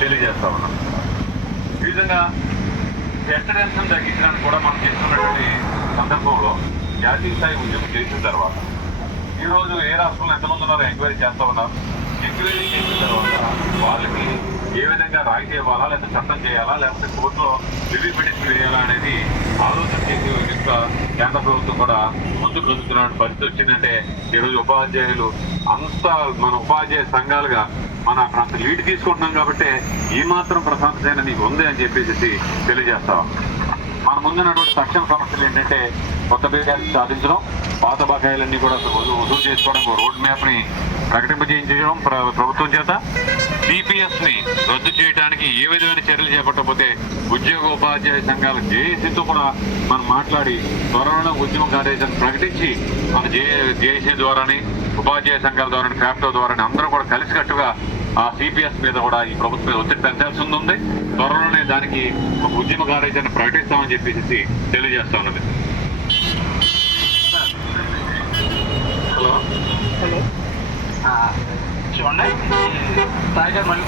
తెలియజేస్తా ఉన్నాం. ఈ విధంగా టెన్షన్ తగ్గించడానికి కూడా మనం చేస్తున్నటువంటి సందర్భంలో జాతీయ స్థాయి ఉద్యమం చేసిన తర్వాత ఈరోజు ఏ రాష్ట్రంలో ఎంతమంది ఉన్నారో ఎంక్వైరీ చేస్తా ఉన్నారు. ఎంక్వైరీ చేసిన తర్వాత వాళ్ళకి ఏ విధంగా రాయితీ ఇవ్వాలా, లేకపోతే చట్టం చేయాలా, లేకపోతే కోర్టులో రివ్యూ పిటిషన్ వేయాలా అనేది ఆలోచన చేసి ఇంకా కేంద్ర ప్రభుత్వం కూడా ముందుకు వస్తున్న పరిస్థితి వచ్చిందంటే ఈరోజు ఉపాధ్యాయులు అంతా మన ఉపాధ్యాయ సంఘాలుగా మన అంత లీడ్ తీసుకుంటున్నాం కాబట్టి ఈ మాత్రం ప్రశాంతత నీకు ఉంది అని చెప్పేసి తెలియజేస్తాం. మన ముందున్నటువంటి తక్షణ సమస్యలు ఏంటంటే కొత్త బకాయిలు సాధించడం, పాత బకాయిలన్నీ కూడా వసూలు చేసుకోవడం, రోడ్ మ్యాప్ ని ప్రకటింపజేయించడం ప్రభుత్వం చేత, సిపిఎస్ ని రద్దు చేయడానికి ఏ విధమైన చర్యలు చేపట్టకపోతే ఉద్యోగ ఉపాధ్యాయ సంఘాల జేఏసీతో కూడా మనం మాట్లాడి త్వరలో ఉద్యమ కార్యాచరణ ప్రకటించి మన జేఏసీ ద్వారాని ఉపాధ్యాయ సంఘాల ద్వారా క్రాఫ్టో ద్వారా అందరూ కూడా కలిసికట్టుగా ఆ సిపిఎస్ మీద కూడా ఈ ప్రభుత్వం మీద ఒత్తిడి పెంచాల్సి ఉంది. త్వరలోనే దానికి ఒక ఉద్యమ కార్యాచరణ ప్రకటిస్తామని చెప్పేసి తెలియజేస్తా ఉన్నది. హలో చూడండి, టైగర్ మళ్ళీ